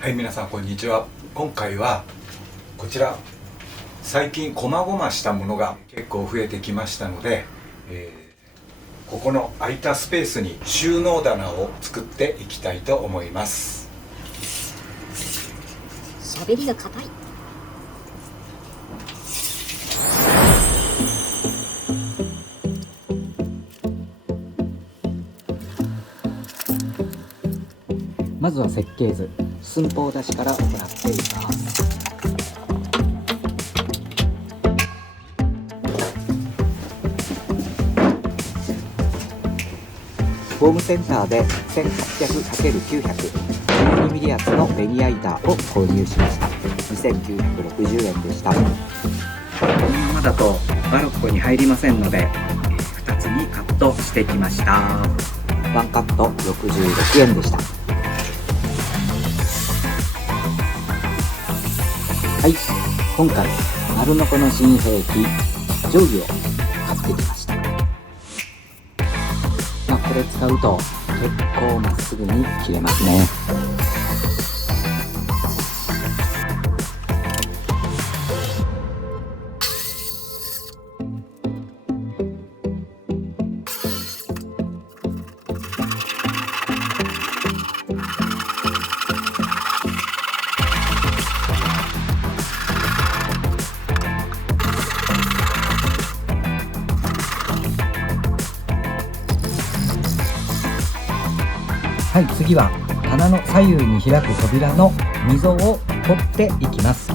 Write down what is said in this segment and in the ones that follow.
はい、皆さんこんにちは。今回はこちら、最近こまごましたものが結構増えてきましたので、ここの空いたスペースに収納棚を作っていきたいと思います。喋りが硬い。まずは設計図、寸法出しから行っていきます。ホームセンターで 1800×90012mm 厚のベニヤ板を購入しました。2960円でした。このままだとバロッコに入りませんので、2つにカットしてきました。ワンカット66円でした。はい、今回丸ノコの新兵器定規を買ってきました。これ使うと結構まっすぐに切れますね。はい、次は棚の左右に開く扉の溝を取っていきます。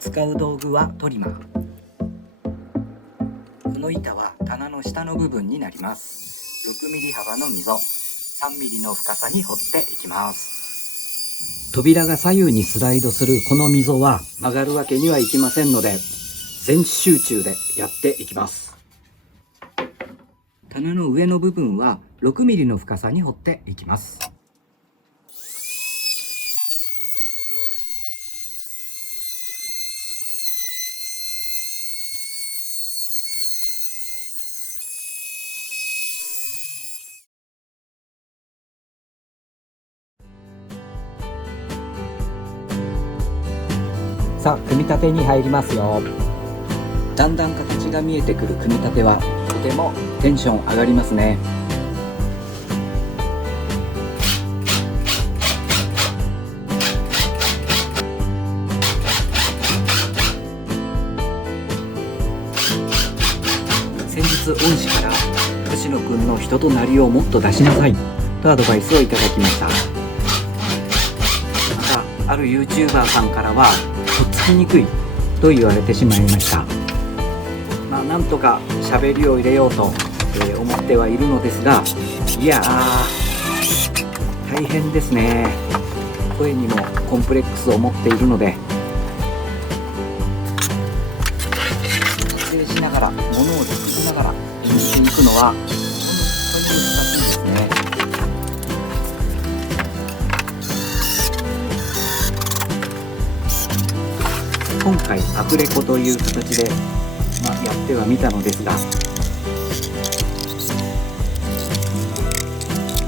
使う道具はトリマー。この板は棚の下の部分になります。6mm 幅の溝、3mm の深さに掘っていきます。扉が左右にスライドするこの溝は曲がるわけにはいきませんので、全集中でやっていきます。棚の上の部分は 6mm の深さに掘っていきます。さあ、組み立てに入りますよ。だんだん形が見えてくる組み立てはとてもテンション上がりますね。先日恩師から星野くんの人となりをもっと出しなさいとアドバイスをいただきました。またある YouTuber さんからはとっつきにくいと言われてしまいました。なんとか喋りを入れようと、思ってはいるのですが、いやー大変ですね。声にもコンプレックスを持っているので、撮影しながら物を作りながら演じていくのは本当に難しいですね。今回アフレコという形で、やってはみたのですが、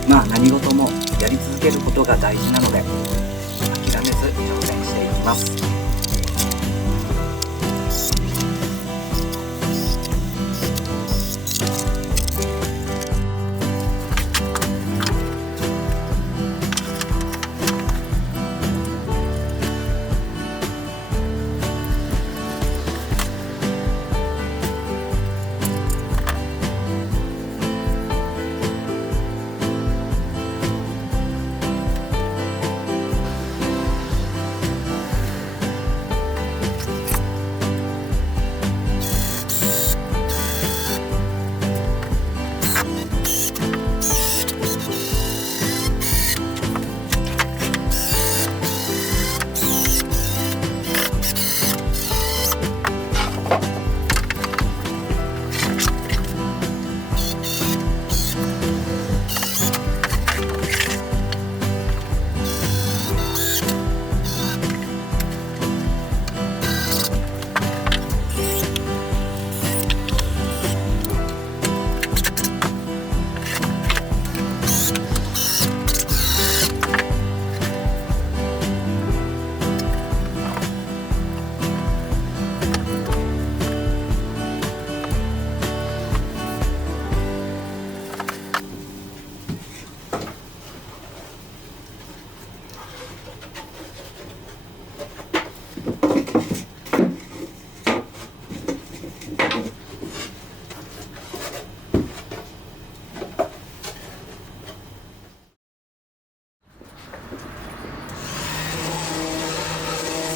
何事もやり続けることが大事なので、諦めず挑戦していきます。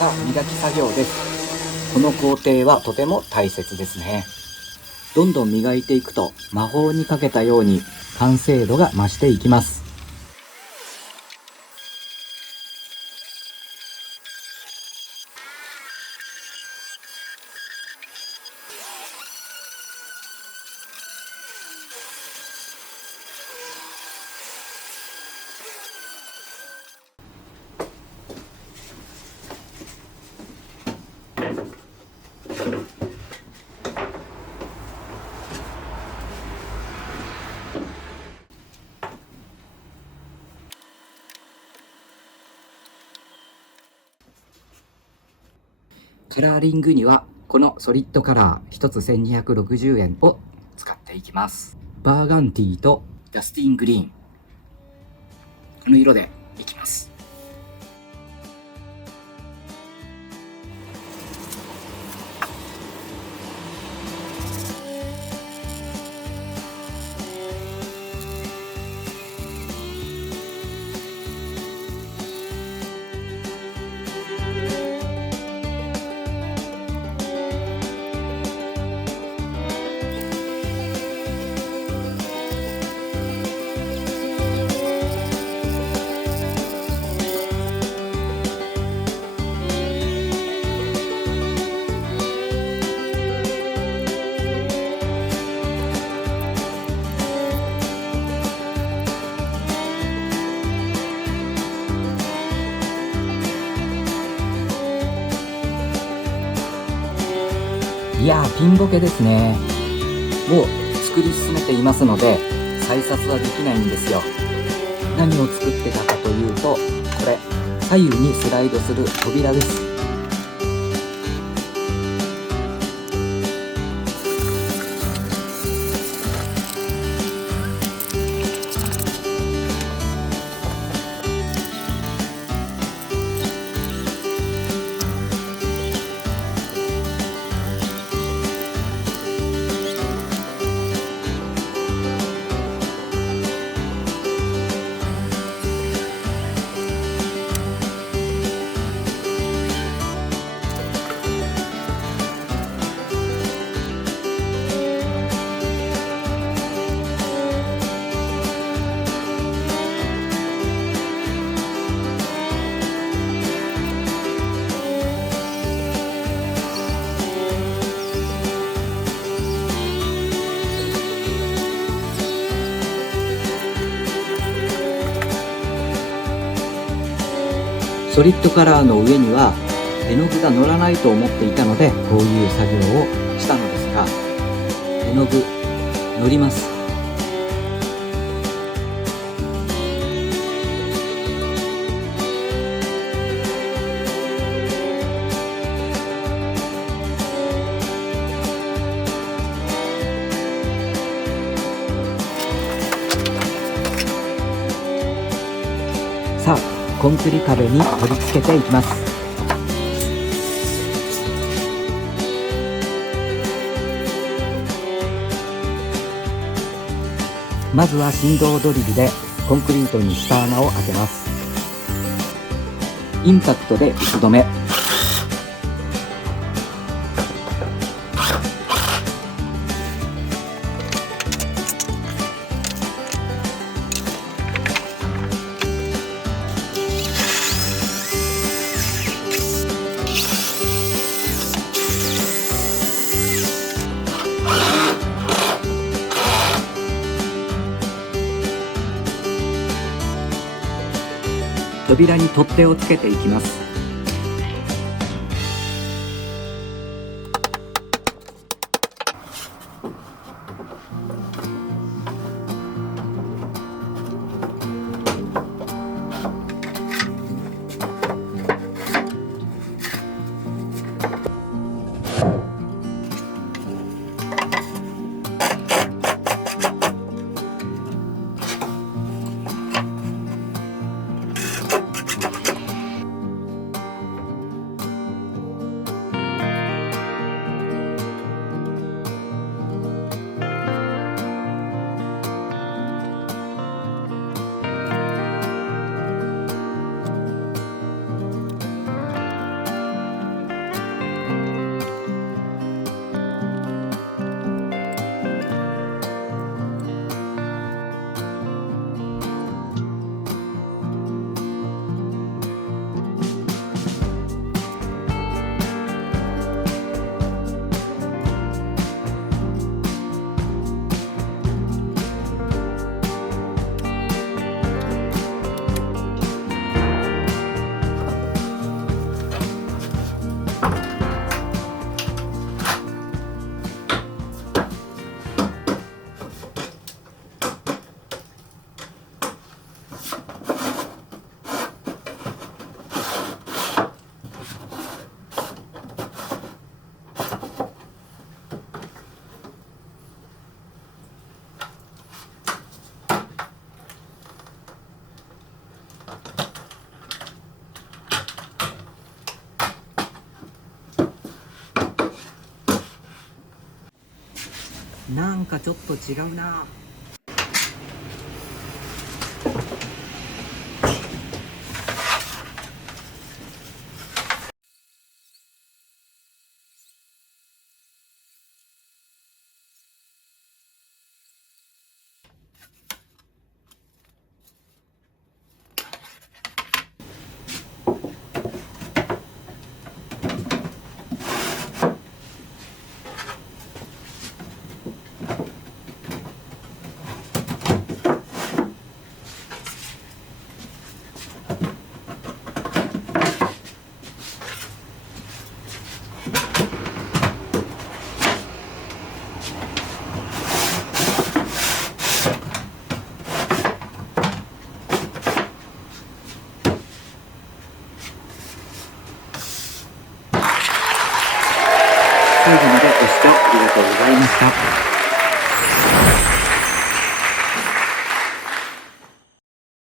さあ磨き作業です。この工程はとても大切ですね。どんどん磨いていくと魔法にかけたように完成度が増していきます。カラーリングにはこのソリッドカラー1つ1260円を使っていきます。バーガンティーとダスティングリーン、この色でいきます。いやー、ピンボケですね。もう作り進めていますので再撮はできないんですよ。何を作ってたかというと、これ左右にスライドする扉です。ソリッドカラーの上には絵の具が乗らないと思っていたのでこういう作業をしたのですが、絵の具乗ります。さあコンクリ壁に取り付けていきます。まずは振動ドリルでコンクリートに下穴を開けます。インパクトで打ち止め。扉に取っ手をつけていきます。なんかちょっと違うな。最後までご視聴ありがとうございました。